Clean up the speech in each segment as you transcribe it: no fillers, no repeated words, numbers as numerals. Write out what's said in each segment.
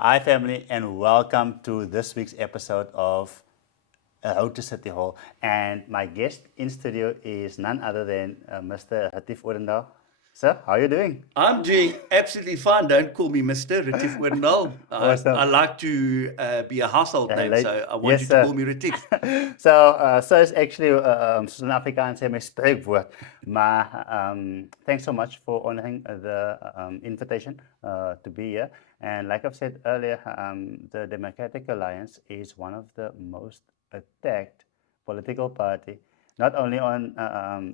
Hi, family, and welcome to this week's episode of Road to City Hall. And my guest in studio is none other than Mr. Hatif Orendal. Sir, how are you doing? I'm doing absolutely fine. Don't call me Mr. Retief Oornal. I Awesome. like to be a household name, Like, so I want yes, you to call sir. me Retief. So, sir is actually Suid-Afrikaans my spreekwoord. Maar thanks so much for honoring the invitation to be here. And like I've said earlier, the Democratic Alliance is one of the most attacked political party, not only on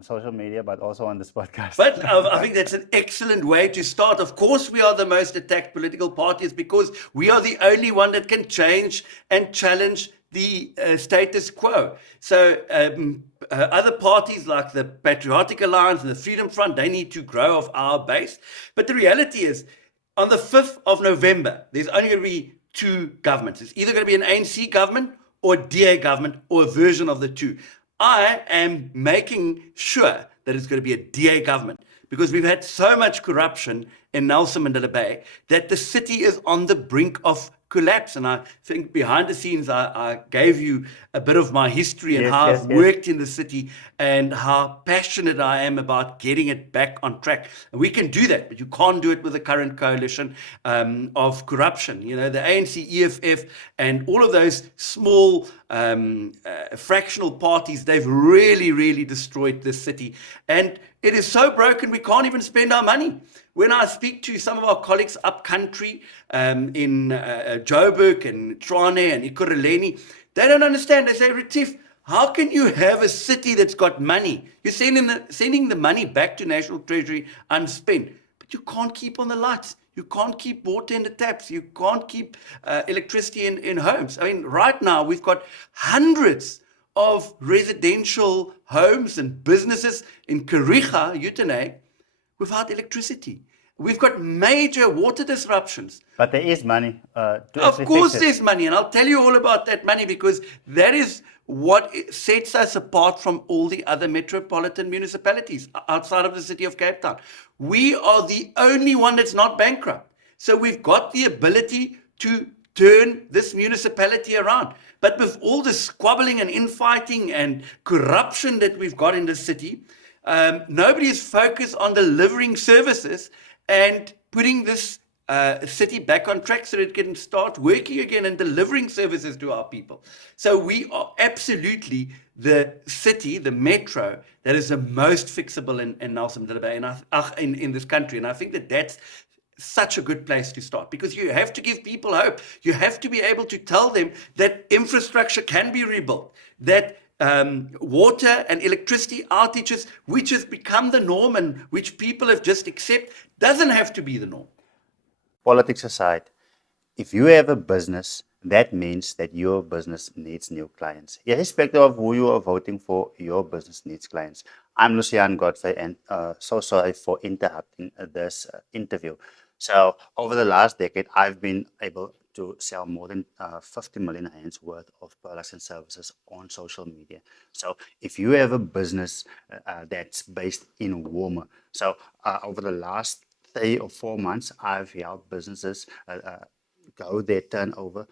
social media, but also on this podcast. But I think that's an excellent way to start. Of course, we are the most attacked political parties because we are the only one that can change and challenge the status quo. So other parties like the Patriotic Alliance and the Freedom Front, they need to grow off our base. But the reality is, on the 5th of November, there's only going to be two governments. It's either going to be an ANC government or a DA government or a version of the two. I am making sure that it's going to be a DA government because we've had so much corruption in Nelson Mandela Bay that the city is on the brink of collapse. And I think behind the scenes, I gave you a bit of my history and Yes, how I've yes, yes. worked in the city and how passionate I am about getting it back on track. And we can do that, but you can't do it with the current coalition of corruption. You know, the ANC, EFF, and all of those small fractional parties, they've really, really destroyed this city. And it is so broken, we can't even spend our money. When I speak to some of our colleagues up country in Joburg and Tshwane and Ekurhuleni, they don't understand. They say, Retief, how can you have a city that's got money? You're sending the money back to National Treasury unspent, but you can't keep on the lights. You can't keep water in the taps. You can't keep electricity in homes. I mean, right now we've got hundreds of residential homes and businesses in Kariga, Uitenhage, without electricity. We've got major water disruptions. But there is money to Of actually fix course, it. there's money, and I'll tell you all about that money because that is what sets us apart from all the other metropolitan municipalities outside of the city of Cape Town. We are the only one that's not bankrupt. So we've got the ability to turn this municipality around. But with all the squabbling and infighting and corruption that we've got in the city, nobody is focused on delivering services and putting this city back on track so that it can start working again and delivering services to our people. So we are absolutely the city, the metro, that is the most fixable in Nelson Mandela Bay and in this country. And I think that that's such a good place to start because you have to give people hope. You have to be able to tell them that infrastructure can be rebuilt, that water and electricity outages, which has become the norm and which people have just accept, doesn't have to be the norm. Politics aside, if you have a business, that means that your business needs new clients. Irrespective of who you are voting for, your business needs clients. I'm Lucian Godfrey, and so sorry for interrupting this interview. So, over the last decade, I've been able to sell more than 50 million rands worth of products and services on social media. So, if you have a business that's based in Warmer, so over the last 3 or 4 months, I've helped businesses grow their turnover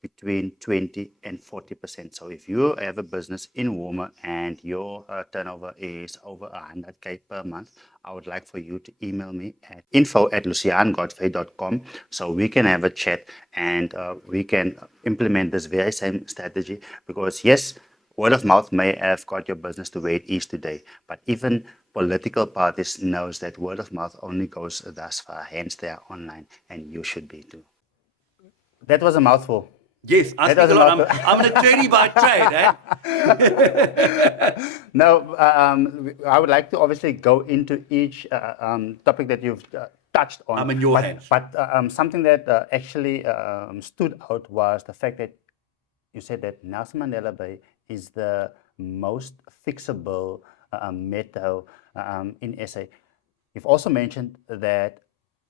between 20 and 40%. So if you have a business in Warmer and your turnover is over 100K per month, I would like for you to email me at info@luciangodfrey.com so we can have a chat and we can implement this very same strategy because yes, word of mouth may have got your business to where it is today, but even political parties knows that word of mouth only goes thus far, hence they are online and you should be too. That was a mouthful. Yes, I That speak was a a lot. mouthful. I'm an attorney by trade, eh? No, I would like to obviously go into each topic that you've touched on, I'm in your hands. but something that actually stood out was the fact that you said that Nelson Mandela Bay is the most fixable metro in SA. You've also mentioned that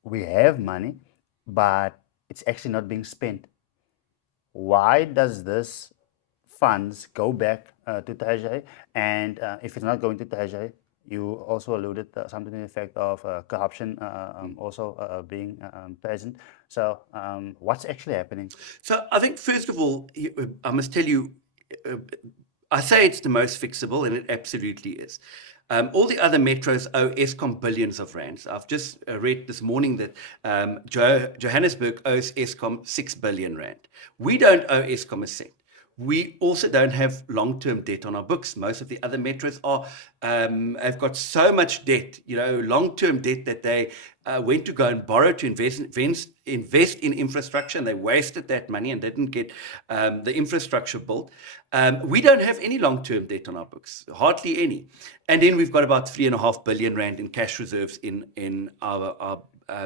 we have money, but it's actually not being spent. Why does this funds go back to Treasury? And if it's not going to Treasury, You also alluded something to the effect of corruption also being present. So, what's actually happening? So I think, first of all, I must tell you, uh, I say it's the most fixable, and it absolutely is. All the other metros owe Eskom billions of rands. I've just read this morning that Johannesburg owes Eskom 6 billion rand. We don't owe Eskom a cent. We also don't have long-term debt on our books. Most of the other metros have got so much debt, long-term debt, that they went to go and borrow to invest in infrastructure, and they wasted that money and didn't get the infrastructure built. We don't have any long-term debt on our books, hardly any. And then we've got about 3.5 billion rand in cash reserves in our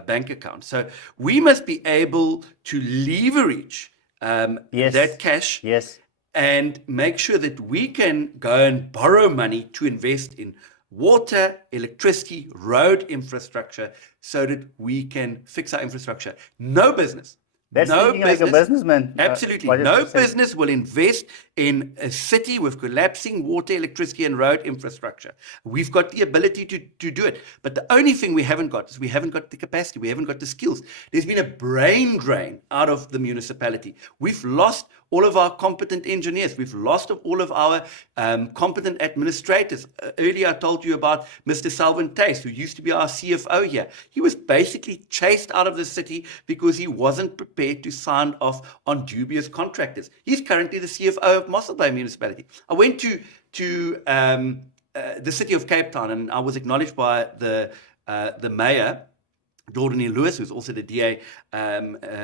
bank account. So we must be able to leverage Yes. that cash Yes. and make sure that we can go and borrow money to invest in water, electricity, road infrastructure, so that we can fix our infrastructure. No business. That's thinking like a businessman. Absolutely. What you No just said. business will invest in a city with collapsing water, electricity, and road infrastructure. We've got the ability to do it. But the only thing we haven't got is we haven't got the capacity. We haven't got the skills. There's been a brain drain out of the municipality. We've lost all of our competent engineers. We've lost all of our competent administrators. Earlier, I told you about Mr. Salvin Tace, who used to be our CFO here. He was basically chased out of the city because he wasn't prepared to sign off on dubious contractors. He's currently the CFO of Mossel Bay Municipality. I went to the city of Cape Town, and I was acknowledged by the mayor, Gordon E. Lewis, who's also the DA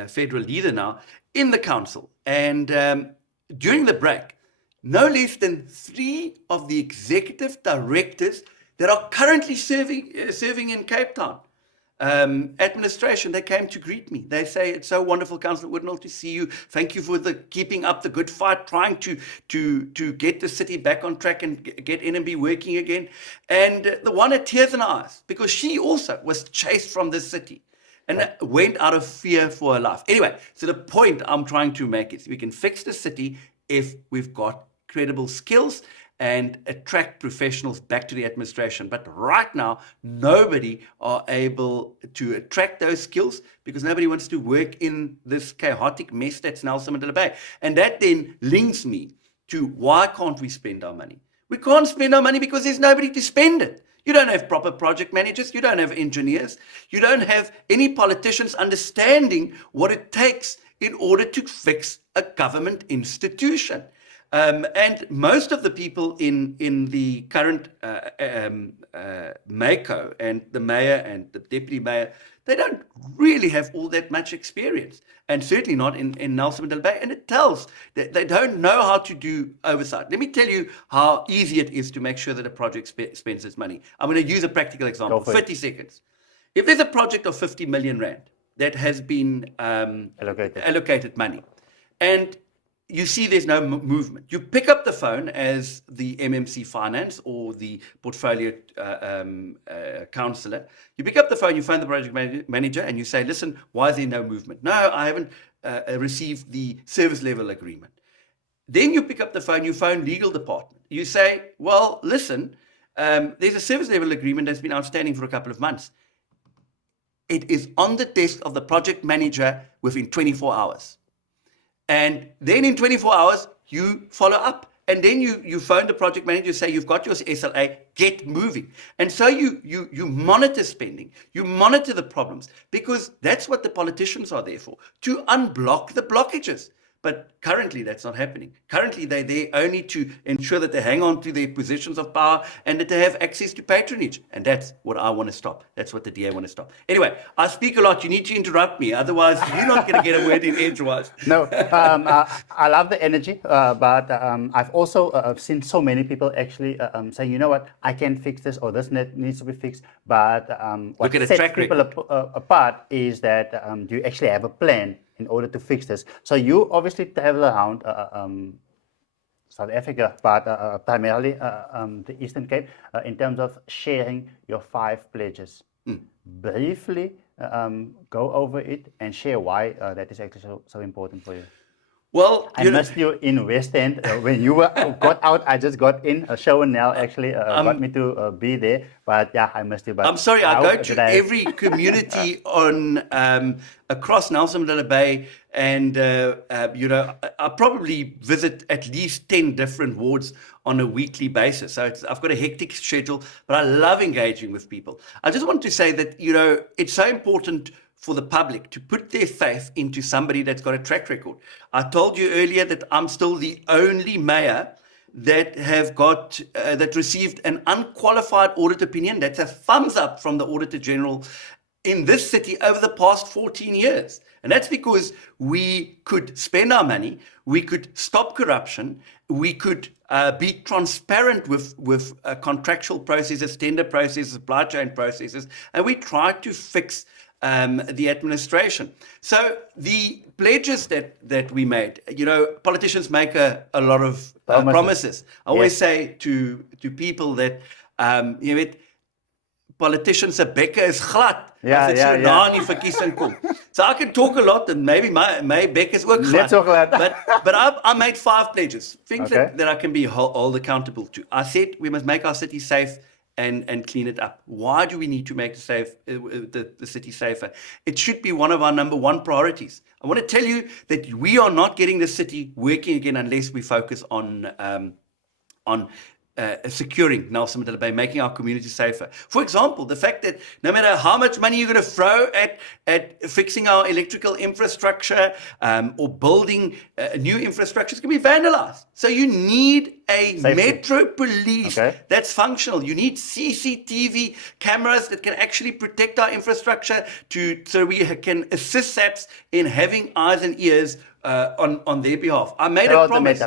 federal leader now, in the council. And during the break, no less than 3 of the executive directors that are currently serving in Cape Town administration, they came to greet me. They say, "It's so wonderful, Councillor Woodnall, to see you. Thank you for keeping up the good fight, trying to get the city back on track and get NMB working again." And the one had tears in her eyes, because she also was chased from the city and went out of fear for her life. Anyway, so the point I'm trying to make is we can fix the city if we've got credible skills and attract professionals back to the administration. But right now, nobody are able to attract those skills because nobody wants to work in this chaotic mess that's Nelson Mandela Bay. And that then links me to, why can't we spend our money? We can't spend our money because there's nobody to spend it. You don't have proper project managers. You don't have engineers. You don't have any politicians understanding what it takes in order to fix a government institution. And most of the people in the current MACO, and the mayor and the deputy mayor, they don't really have all that much experience, and certainly not in Nelson Mandela Bay. And it tells that they don't know how to do oversight. Let me tell you how easy it is to make sure that a project spends its money. I'm going to use a practical example, 30 seconds. If there's a project of 50 million rand that has been allocated money, and you see there's no movement, you pick up the phone as the MMC Finance or the portfolio councillor. You pick up the phone, you phone the project manager, and you say, "Listen, why is there no movement?" "No, I haven't received the service level agreement." Then you pick up the phone, you phone legal department. You say, "Well, listen, there's a service level agreement that's been outstanding for a couple of months. It is on the desk of the project manager within 24 hours. And then in 24 hours, you follow up. And then you phone the project manager, say, "You've got your SLA, get moving." And so you monitor spending, you monitor the problems, because that's what the politicians are there for, to unblock the blockages. But currently, that's not happening. Currently, they're there only to ensure that they hang on to their positions of power and that they have access to patronage. And that's what I want to stop. That's what the DA want to stop. Anyway, I speak a lot. You need to interrupt me. Otherwise, you're not going to get a word in edgewise. No, I love the energy, but I've also seen so many people actually saying, "You know what, I can fix this," or "This needs to be fixed." But what Look at a sets track people apart is that do you actually have a plan in order to fix this? So you obviously travel around South Africa, but primarily the Eastern Cape, in terms of sharing your 5 pledges. Briefly go over it and share why that is actually so important for you. Well, I missed you in West End when you were got out. I just got in. Show and Nell actually got me to be there, but yeah, I missed you. But I'm sorry, I how go did to I? every community on across Nelson Mandela Bay, and I probably visit at least 10 different wards on a weekly basis. So I've got a hectic schedule, but I love engaging with people. I just want to say that it's so important for the public to put their faith into somebody that's got a track record. I told you earlier that I'm still the only mayor that have got that received an unqualified audit opinion. That's a thumbs up from the Auditor General in this city over the past 14 years. And that's because we could spend our money, we could stop corruption, we could be transparent with contractual processes, tender processes, supply chain processes, and we try to fix the administration. So the pledges that we made, politicians make a lot of promises. I always say to people that, politicians se bekke is glad as dit so na in die verkiesing kom. So I can talk a lot and maybe my bekke is ook glad. So glad. But I made 5 pledges, things that I can be held accountable to. I said we must make our city safe and clean it up. Why do we need to make the city safer? It should be one of our number 1 priorities. I want to tell you that we are not getting the city working again unless we focus on securing Nelson Mandela Bay, making our community safer. For example, the fact that no matter how much money you're going to throw at fixing our electrical infrastructure or building new infrastructure, it's going to be vandalized. So you need a metro police that's functional. You need CCTV cameras that can actually protect our infrastructure so we can assist SAPs in having eyes and ears on their behalf. I made a promise.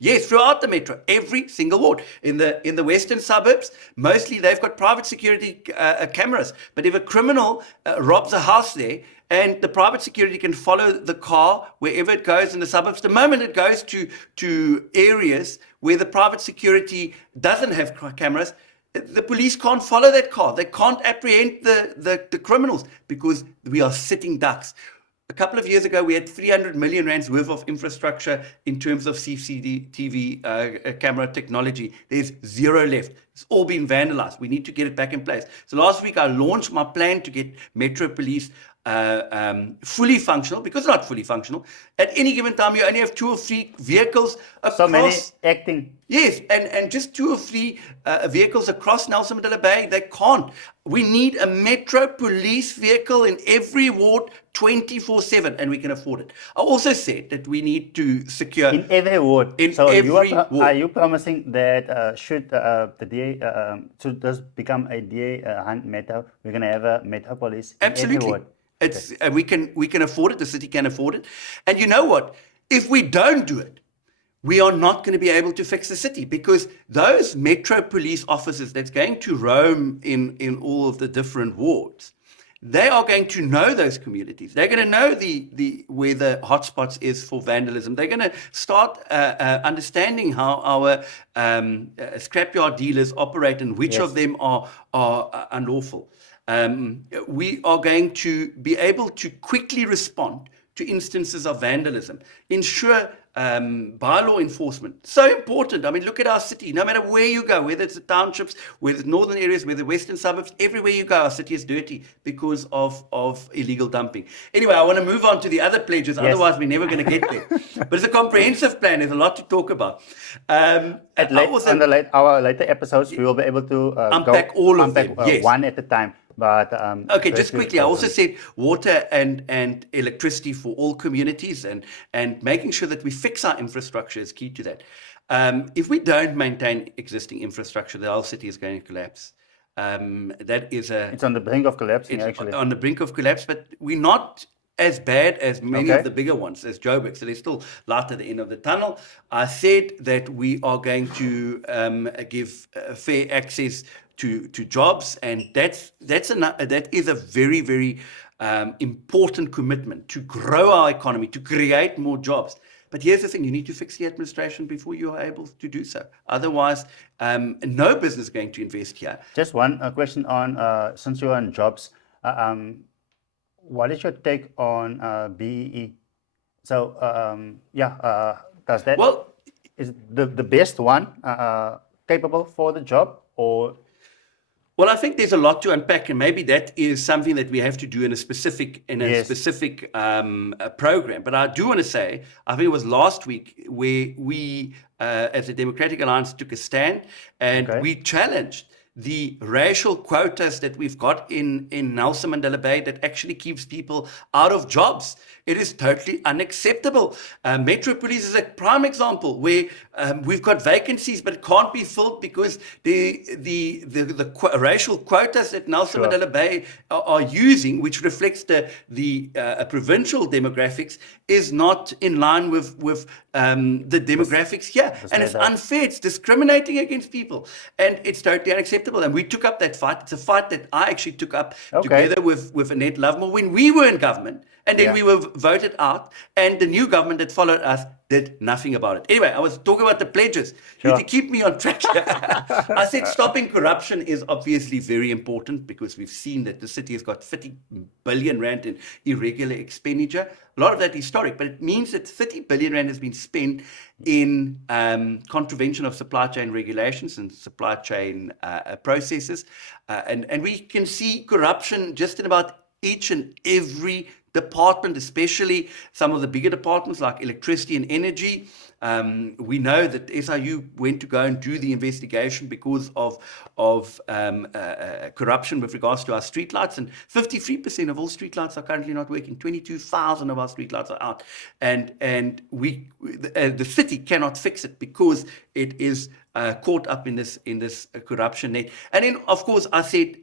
Yes, throughout the metro, every single ward. In the western suburbs, mostly they've got private security cameras. But if a criminal robs a house there, and the private security can follow the car wherever it goes in the suburbs, the moment it goes to areas where the private security doesn't have cameras, the police can't follow that car. They can't apprehend the criminals because we are sitting ducks. A couple of years ago, we had 300 million rands worth of infrastructure in terms of CCTV camera technology. There's 0 left. It's all been vandalized. We need to get it back in place. So last week, I launched my plan to get Metro Police fully functional, because it's not fully functional. At any given time, you only have 2 or 3 vehicles across. So many acting. Yes, and just 2 or 3 vehicles across Nelson Mandela Bay, they can't. We need a Metro Police vehicle in every ward 24/7, and we can afford it. I also said that we need to secure... In every ward. So ward. Are you promising that should the DA, should this become a DA Hunt Metro, we're going to have a Metro Police in every ward? We can afford it. The city can afford it. And you know what? If we don't do it, we are not going to be able to fix the city, because those Metro Police officers that's going to roam in all of the different wards, they are going to know those communities. They're going to know where the hotspots is for vandalism. They're going to start understanding how our scrapyard dealers operate and which of them are unlawful. We are going to be able to quickly respond to instances of vandalism, ensure bylaw enforcement. So important. I mean, look at our city. No matter where you go, whether it's the townships, whether it's northern areas, whether western suburbs, everywhere you go, our city is dirty because of illegal dumping. Anyway, I want to move on to the other pledges. Yes. Otherwise, we're never going to get there. But it's a comprehensive plan. There's a lot to talk about. On our later episodes, we will be able to unpack all of them. Yes. One at a time. But okay, just quickly, I also said water and electricity for all communities, and making sure that we fix our infrastructure is key to that. If we don't maintain existing infrastructure, the whole city is going to collapse. It's on the brink of collapsing, actually. On the brink of collapse, but we're not as bad as many of the bigger ones, as Joburg. So there's still light at the end of the tunnel. I said that we are going to give fair access to jobs, and that is a very, very important commitment to grow our economy, to create more jobs. But here's the thing, you need to fix the administration before you are able to do so. Otherwise, no business is going to invest here. Just one question on, since you're on jobs, what is your take on BEE? So does that Well, is the best one capable for the job or Well, I think there's a lot to unpack, and maybe that is something that we have to do in a yes? specific program. But I do want to say, I think it was last week where we, as a Democratic Alliance, took a stand and Okay, we challenged the racial quotas that we've got in Nelson Mandela Bay that actually keeps people out of jobs. It is totally unacceptable. Metro Police is a prime example where we've got vacancies but it can't be filled because the racial quotas that Nelson sure. Mandela Bay are using, which reflects the provincial demographics, is not in line with the demographics here, This and it's made up. unfair. It's discriminating against people, and it's totally unacceptable. And we took up that fight. It's a fight that I actually took up Okay, together with Annette Lovemore when we were in government, and then yeah, we were voted out, and the new government that followed us did nothing about it. Anyway, I was talking about the pledges. You need to sure. keep me on track. I said stopping corruption is obviously very important because we've seen that the city has got 30 billion rand in irregular expenditure. A lot of that historic, but it means that 30 billion rand has been spent in contravention of supply chain regulations and supply chain processes. And we can see corruption just in about each and every department, especially some of the bigger departments like electricity and energy. We know that SIU went to go and do the investigation because of corruption with regards to our streetlights, and 53% of all streetlights are currently not working. 22,000 of our streetlights are out, and the city cannot fix it because it is caught up in this corruption net. And then, of course, I said.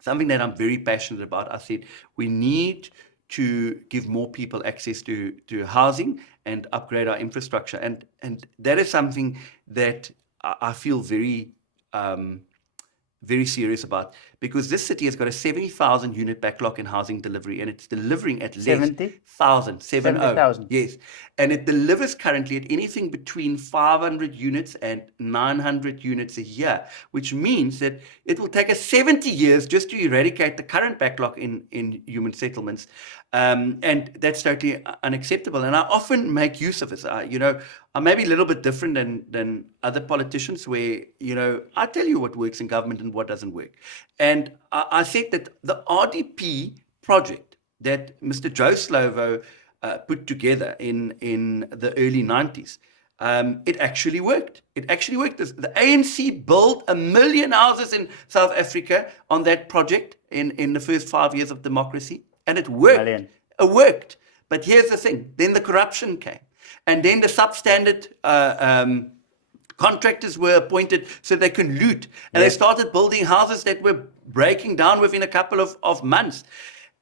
Something that I'm very passionate about. I said we need to give more people access to housing and upgrade our infrastructure, and that is something that I feel um, very serious about because this city has got a 70,000 unit backlog in housing delivery, and it's delivering at less 70? thousand seven oh 70,000. yes, and it delivers currently at anything between 500 units and 900 units a year, which means that it will take us 70 years just to eradicate the current backlog in human settlements, and that's totally unacceptable. And I often make use of this. I'm maybe a little bit different than other politicians where, I tell you what works in government and what doesn't work. And I said that the RDP project that Mr. Joe Slovo put together in the early 90s, it actually worked. It actually worked. The ANC built 1 million houses in South Africa on that project in the first 5 years of democracy, and it worked. Million. It worked. But here's the thing. Then the corruption came. And then the substandard contractors were appointed so they can loot. And they Yes. started building houses that were breaking down within a couple of months.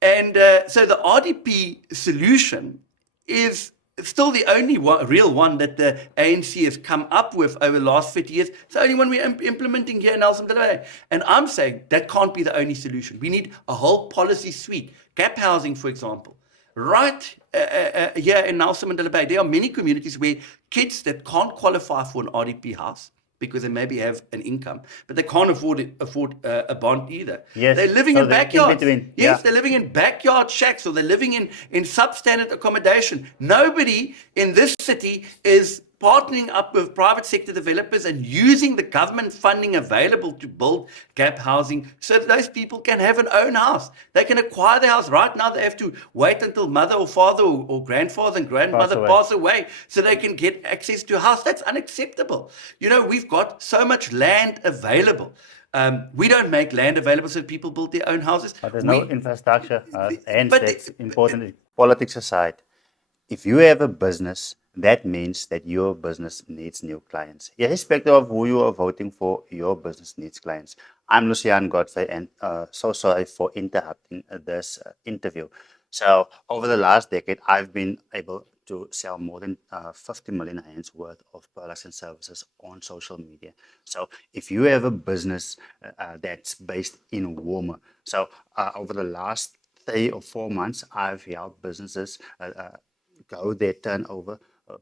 And so the RDP solution is still the only real one that the ANC has come up with over the last 50 years. It's the only one we're implementing here in Nelson Mandela. And I'm saying that can't be the only solution. We need a whole policy suite. Gap housing, for example. Right here in Nelson Mandela Bay, there are many communities where kids that can't qualify for an RDP house because they maybe have an income, but they can't afford a bond either. Yes. They're living So in they're in backyards. between. Yes, Yeah. they're living in backyard shacks, or they're living in substandard accommodation. Nobody in this city is partnering up with private sector developers and using the government funding available to build gap housing so that those people can have an own house. They can acquire the house. Right now, they have to wait until mother or father or grandfather and grandmother away. pass away so they can get access to a house. That's unacceptable. We've got so much land available. We don't make land available so that people build their own houses. But there's no infrastructure, and But that's important. Politics aside, if you have a business, that means that your business needs new clients. Irrespective of who you are voting for, your business needs clients. I'm Lucian Godfrey, and so sorry for interrupting this interview. So, over the last decade, I've been able to sell more than 50 million rands worth of products and services on social media. So, if you have a business that's based in Woma, so over the last 3 or 4 months, I've helped businesses grow their turnover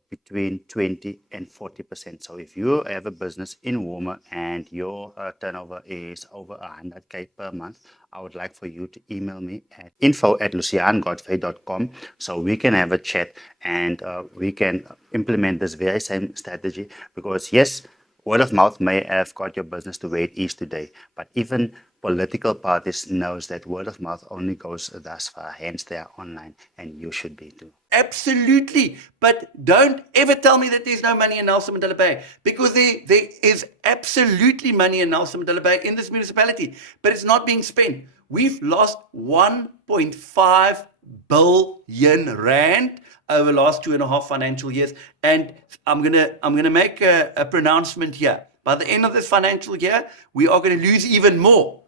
between 20 and 40%. So if you have a business in Womer and your turnover is over 100K per month, I would like for you to email me at info@luciangodfrey.com so we can have a chat and we can implement this very same strategy. Because yes, word of mouth may have got your business to where it is today, but even political parties knows that word of mouth only goes thus far, hence they are online, and you should be too. Absolutely. But don't ever tell me that there's no money in Nelson Mandela Bay, because there is absolutely money in Nelson Mandela Bay in this municipality, but it's not being spent. We've lost 1.5 billion rand over the last 2.5 financial years. And I'm gonna make a pronouncement here. By the end of this financial year, we are going to lose even more,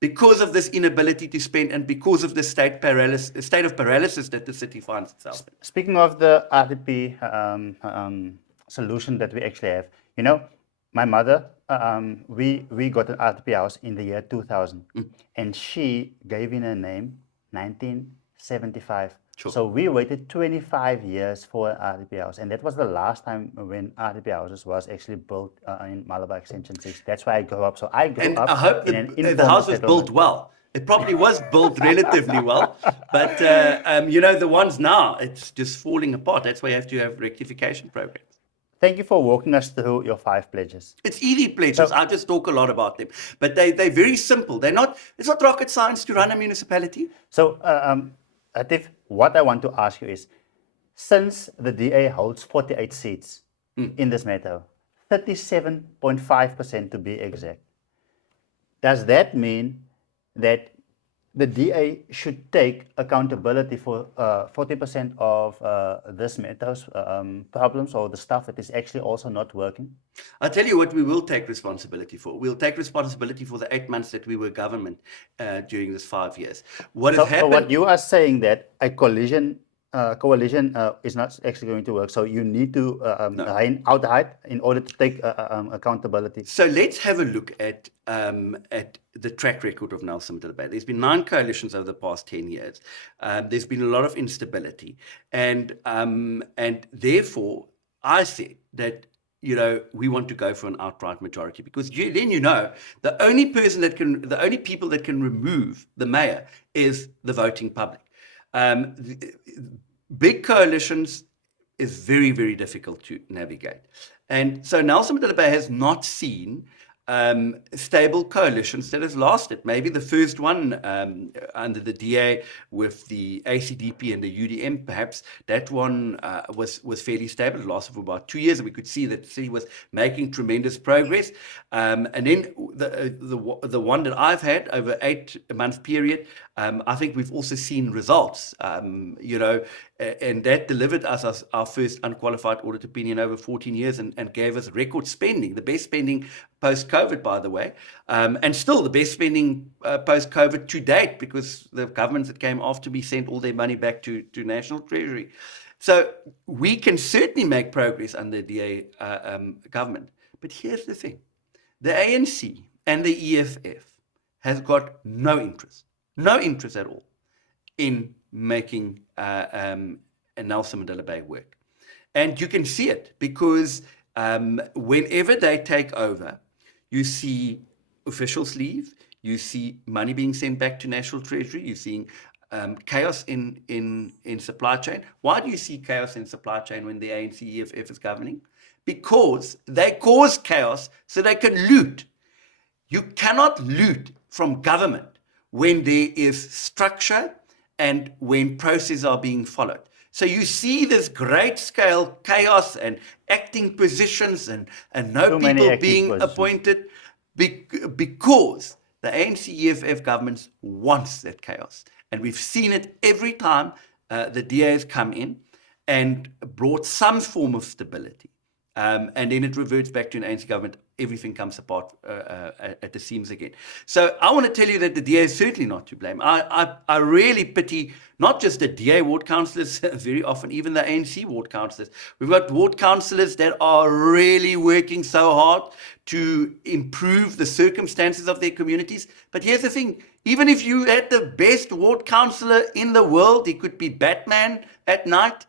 because of this inability to spend and because of the state of paralysis that the city finds itself in. Speaking of the RDP solution that we actually have, my mother, we got an RDP house in the year 2000, and she gave in her name 1975. Sure. So we waited 25 years for an RDP house, and that was the last time when RDP houses was actually built in Malabar Extension 6. That's where I grew up. So I grew And up I hope in an the informal house was settlement. built well. It probably was built relatively well, but the ones now, it's just falling apart. That's why you have to have rectification programs. Thank you for walking us through your 5 pledges. It's easy pledges. I just talk a lot about them, but they're very simple. It's not rocket science to run a municipality. So, Atif, what I want to ask you is, since the DA holds 48 seats in this matter, 37.5% to be exact, does that mean that the DA should take accountability for 40% of this matter's problems, or the stuff that is actually also not working? I'll tell you what we will take responsibility for. We'll take responsibility for the 8 months that we were government during this 5 years. What has So happened? what you are saying that a coalition is not actually going to work. So you need to outright in order to take accountability. So let's have a look at the track record of Nelson Mandela Bay. There's been 9 coalitions over the past 10 years. There's been a lot of instability, and therefore I said that we want to go for an outright majority, because then the only people that can remove the mayor is the voting public. Big coalitions is very, very difficult to navigate. And so Nelson Mandela Bay has not seen stable coalitions that has lasted. Maybe the first one under the DA with the ACDP and the UDM, perhaps that one was fairly stable. It lasted for about 2 years, and we could see that the city was making tremendous progress. And then the one that I've had over 8-month period, I think we've also seen results, and that delivered us our first unqualified audit opinion over 14 years and gave us record spending, the best spending post-COVID, by the way, and still the best spending post-COVID to date, because the governments that came after me sent all their money back to National Treasury. So we can certainly make progress under the DA government. But here's the thing. The ANC and the EFF has got no interest at all in making Nelson Mandela Bay work. And you can see it, because whenever they take over, you see officials leave, you see money being sent back to National Treasury, you're seeing chaos in supply chain. Why do you see chaos in supply chain when the ANC EFF is governing? Because they cause chaos so they can loot. You cannot loot from government when there is structure and when processes are being followed. So you see this great scale chaos and acting positions and no people being appointed because the ANC EFF government wants that chaos. And we've seen it every time the DA has come in and brought some form of stability. And then it reverts back to an ANC government. Everything comes apart at the seams again. So I want to tell you that the DA is certainly not to blame. I really pity not just the DA ward councillors, very often even the ANC ward councillors. We've got ward councillors that are really working so hard to improve the circumstances of their communities. But here's the thing. Even if you had the best ward councillor in the world, he could be Batman at night.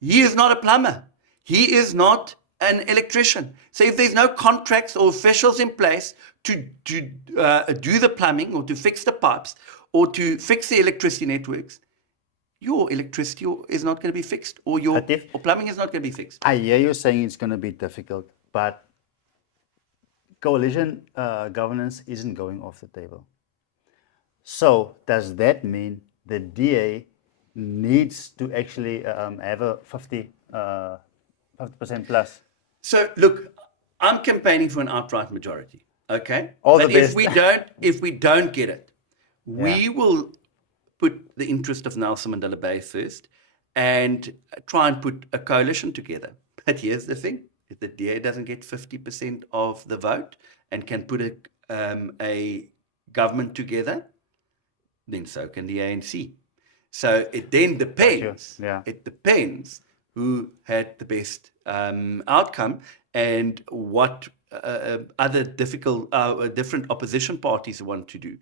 He is not a plumber. He is not an electrician. So if there's no contracts or officials in place to do the plumbing or to fix the pipes or to fix the electricity networks, your electricity is not going to be fixed, or your Hatif, or plumbing is not going to be fixed. I hear you saying it's going to be difficult, but coalition governance isn't going off the table. So does that mean the DA needs to actually have a 50% plus? So look, I'm campaigning for an outright majority. Okay, All but the best. if we don't get it, we Yeah. will put the interest of Nelson Mandela Bay first and try and put a coalition together. But here's the thing: if the DA doesn't get 50% of the vote and can put a government together, then so can the ANC. So it then depends. Yeah. It depends who had the best outcome and what other different opposition parties want to do.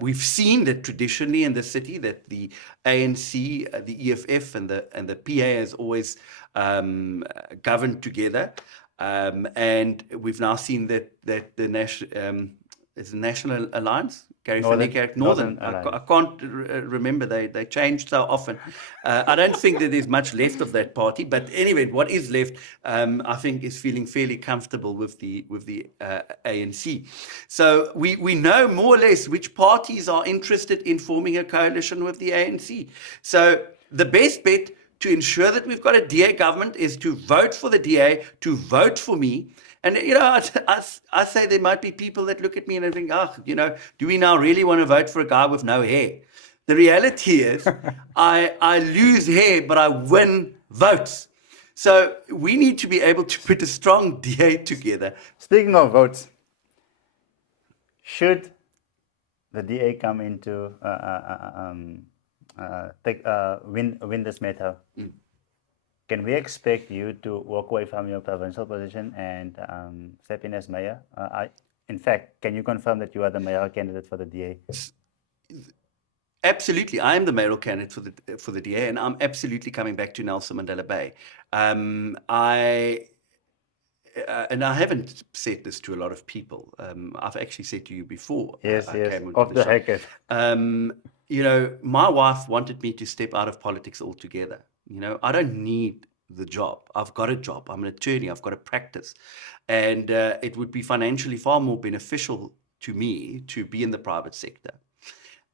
We've seen that traditionally in the city that the ANC, the EFF, and the PA has always governed together, and we've now seen that the National Alliance. Gary van Niekerk, Northern. I can't remember. They changed so often. I don't think that there's much left of that party. But anyway, what is left, I think, is feeling fairly comfortable with the ANC. So we know more or less which parties are interested in forming a coalition with the ANC. So the best bet to ensure that we've got a DA government is to vote for the DA, to vote for me. And, I say there might be people that look at me and they think, do we now really want to vote for a guy with no hair? The reality is I lose hair, but I win votes. So we need to be able to put a strong DA together. Speaking of votes, should the DA come into win this matter, can we expect you to walk away from your provincial position and step in as mayor? In fact, can you confirm that you are the mayoral candidate for the DA? Absolutely, I am the mayoral candidate for the DA, and I'm absolutely coming back to Nelson Mandela Bay. And I haven't said this to a lot of people. I've actually said to you before. Yes, I came onto off the show. record. My wife wanted me to step out of politics altogether. I don't need the job. I've got a job. I'm an attorney. I've got a practice. And it would be financially far more beneficial to me to be in the private sector.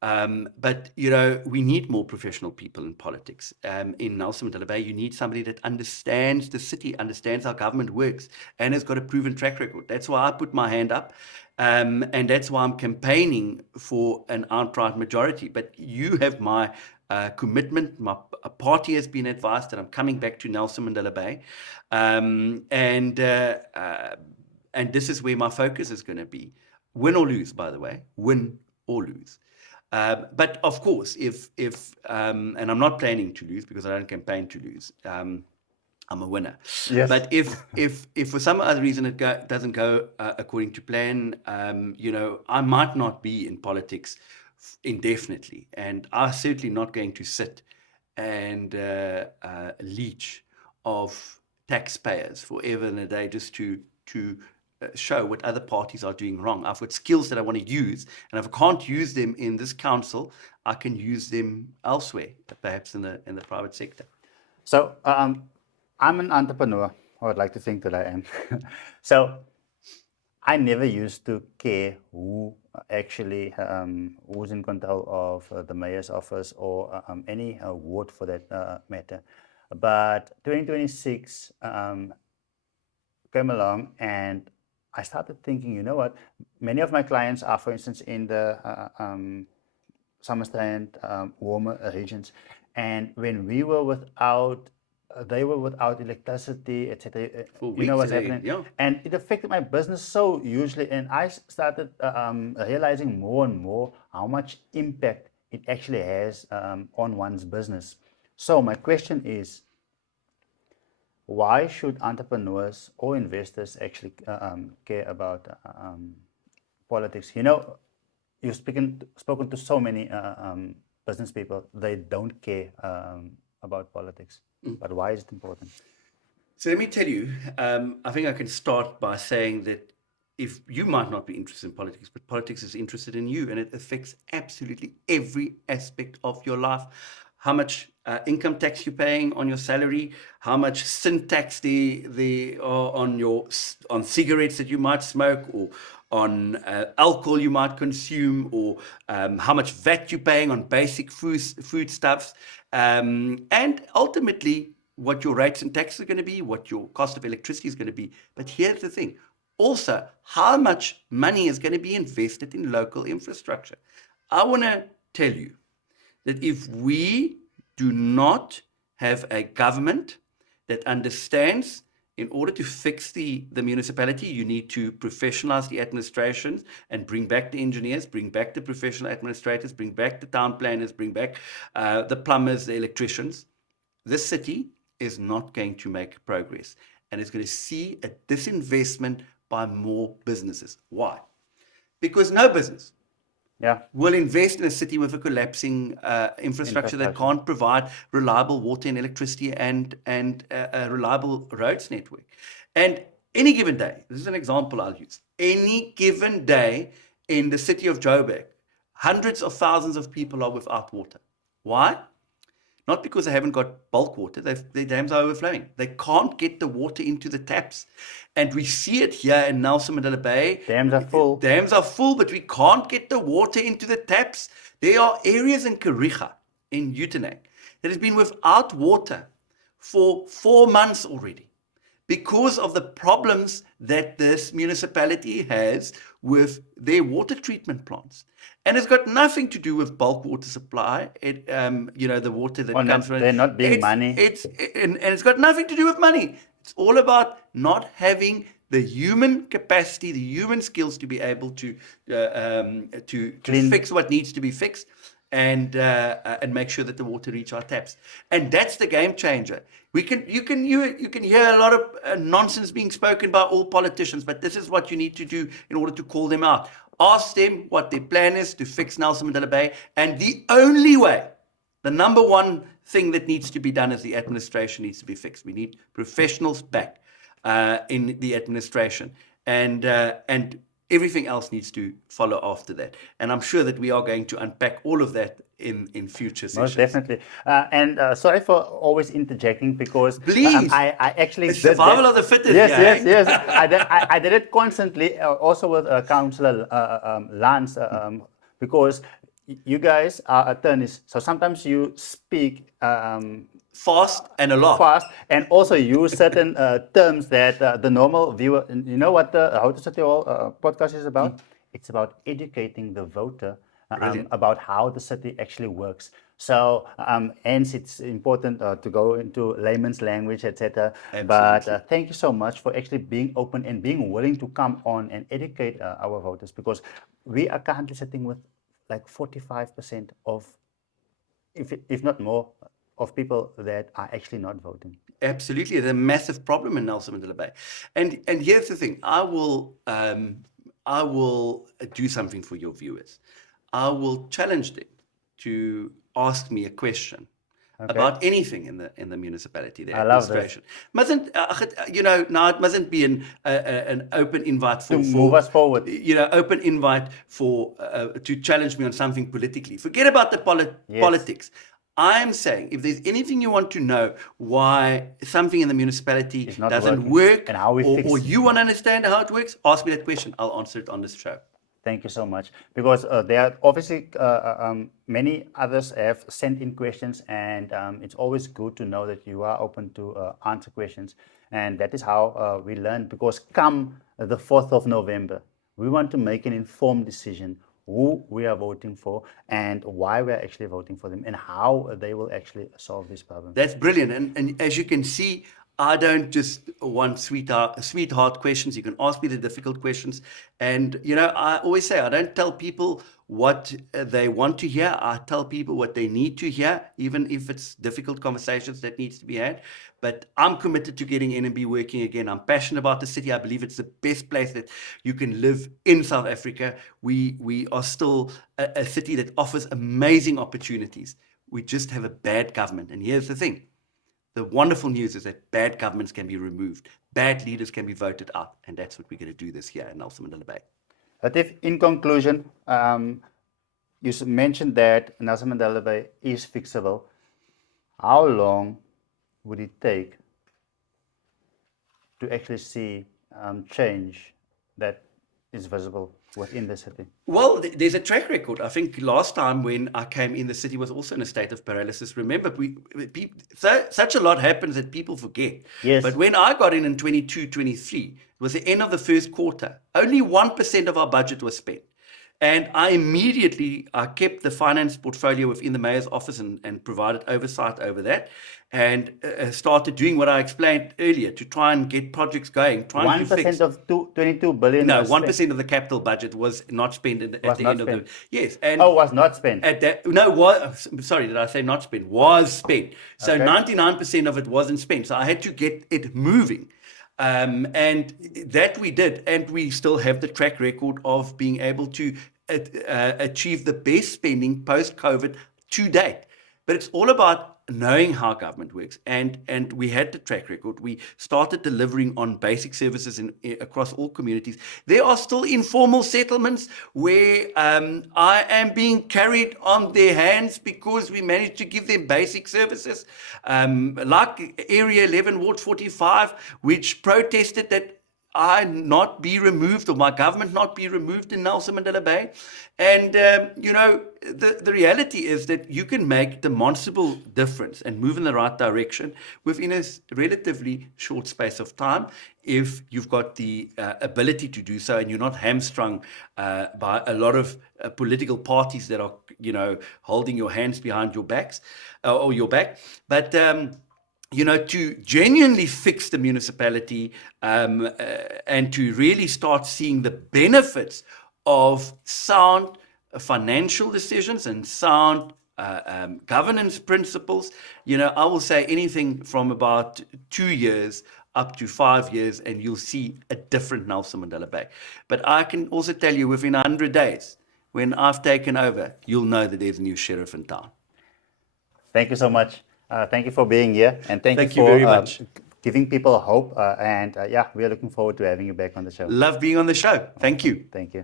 But we need more professional people in politics. In Nelson Mandela Bay, you need somebody that understands the city, understands how government works, and has got a proven track record. That's why I put my hand up, and that's why I'm campaigning for an outright majority. But you have my commitment. My party has been advised that I'm coming back to Nelson Mandela Bay, and this is where my focus is going to be. Win or lose, by the way, win or lose. But of course, if and I'm not planning to lose because I don't campaign to lose. I'm a winner. Yes. But if for some other reason it doesn't go according to plan, I might not be in politics indefinitely, and I'm certainly not going to sit and leech of taxpayers forever and a day just to show what other parties are doing wrong. I've got skills that I want to use, and if I can't use them in this council, I can use them elsewhere, perhaps in the private sector. So I'm an entrepreneur, or I'd like to think that I am. So I never used to care who actually who's in control of the mayor's office or any ward for that matter. But 2026 came along, and I started thinking, you know what? Many of my clients are, for instance, in the Somerstrand, warmer regions, and when we were without, they were without electricity, etc. You know what's happening, yeah. and it affected my business so hugely. And I started realizing more and more how much impact it actually has on one's business. So my question is, why should entrepreneurs or investors actually care about politics? You've spoken to so many business people. They don't care about politics. But why is it important? So let me tell you, I think I can start by saying that if you might not be interested in politics, but politics is interested in you, and it affects absolutely every aspect of your life. How much income tax you're paying on your salary, how much sin tax on cigarettes that you might smoke, or on alcohol you might consume, or how much VAT you're paying on basic foodstuffs, and ultimately what your rates and taxes are going to be, what your cost of electricity is going to be. But here's the thing. Also, how much money is going to be invested in local infrastructure. I want to tell you that if we do not have a government that understands, in order to fix the municipality, you need to professionalize the administrations and bring back the engineers, bring back the professional administrators, bring back the town planners, bring back the plumbers, the electricians. This city is not going to make progress, and it's going to see a disinvestment by more businesses. Why? Because no business Yeah. will invest in a city with a collapsing infrastructure that can't provide reliable water and electricity and a reliable roads network. And any given day, this is an example I'll use, any given day in the city of Joburg, hundreds of thousands of people are without water. Why? Not because they haven't got bulk water, their dams are overflowing. They can't get the water into the taps. And we see it here in Nelson Mandela Bay. Dams are full. Dams are full, but we can't get the water into the taps. There are areas in Kariga, in Uitenhage, that has been without water for 4 months already, because of the problems that this municipality has with their water treatment plants. And it's got nothing to do with bulk water supply. The water that comes from they're not being money. And it's got nothing to do with money. It's all about not having the human capacity, the human skills to be able to fix what needs to be fixed, and make sure that the water reach our taps. And that's the game changer. You can hear a lot of nonsense being spoken by all politicians, but this is what you need to do in order to call them out. Ask them what their plan is to fix Nelson Mandela Bay, and the only way, the number one thing that needs to be done is the administration needs to be fixed. We need professionals back in the administration, and everything else needs to follow after that. And I'm sure that we are going to unpack all of that in future sessions. Most definitely. And sorry for always interjecting, because Please. I actually It's survival of the fittest. Yes. I did it constantly, also with Councillor Lance, because you guys are attorneys, so sometimes you speak Fast and a lot. fast, and also use certain terms that the normal viewer. You know what the How to City Hall podcast is about? It's about educating the voter about how the city actually works. So hence it's important to go into layman's language, etc. But thank you so much for actually being open and being willing to come on and educate our voters, because we are currently sitting with like 45% of, if not more, of people that are actually not voting. Absolutely, there's a massive problem in Nelson Mandela Bay, and here's the thing: I will do something for your viewers. I will challenge them to ask me a question about anything in the municipality, the administration. Mustn't now it mustn't be an open invite for move us forward. Open invite for to challenge me on something politically. Forget about the politics. I'm saying, if there's anything you want to know why something in the municipality doesn't work, and how we fix or it, you want to understand how it works, ask me that question. I'll answer it on this show. Thank you so much, because there are obviously many others have sent in questions, and it's always good to know that you are open to answer questions, and that is how we learn. Because come the 4th of November, we want to make an informed decision who we are voting for and why we are actually voting for them, and how they will actually solve this problem. That's brilliant. And as you can see, I don't just want sweetheart questions. You can ask me the difficult questions. And, I always say, I don't tell people what they want to hear. I tell people what they need to hear, even if it's difficult conversations that needs to be had. But I'm committed to getting NMB working again. I'm passionate about the city. I believe it's the best place that you can live in South Africa. We are still a city that offers amazing opportunities. We just have a bad government. And here's the thing. the wonderful news is that bad governments can be removed, bad leaders can be voted out, and that's what we're going to do this year in Nelson Mandela Bay. But if, in conclusion, you mentioned that Nelson Mandela Bay is fixable. How long would it take to actually see change that is visible within the city? Well, there's a track record. I think last time when I came in, the city was also in a state of paralysis. Remember, such a lot happens that people forget. Yes. But when I got in 22, 23, it was the end of the first quarter. Only 1% of our budget was spent. And I immediately kept the finance portfolio within the mayor's office and provided oversight over that, and started doing what I explained earlier to try and get projects going. 1% of 22 billion. No, was 1% spent. of the capital budget was not spent at Was the not end of the spent. yes. And Was not spent. at that no was sorry, did I say not spent? Was spent. So Okay. 99% of it wasn't spent. So I had to get it moving. And that we did, and we still have the track record of being able to achieve the best spending post-COVID to date. But it's all about knowing how government works, and we had the track record. We started delivering on basic services across all communities. There are still informal settlements where I am being carried on their hands because we managed to give them basic services, like Area 11, Ward 45, which protested that I not be removed, or my government not be removed in Nelson Mandela Bay. And, the reality is that you can make demonstrable difference and move in the right direction within a relatively short space of time if you've got the ability to do so, and you're not hamstrung by a lot of political parties that are, holding your hands behind your backs or your back. But to genuinely fix the municipality and to really start seeing the benefits of sound financial decisions and sound governance principles, I will say anything from about 2 years up to 5 years, and you'll see a different Nelson Mandela Bay. But I can also tell you within 100 days, when I've taken over, you'll know that there's a new sheriff in town. Thank you so much. Thank you for being here, and thank Thank you you for very much. giving people hope. And we are looking forward to having you back on the show. Love being on the show. Thank you. Thank you.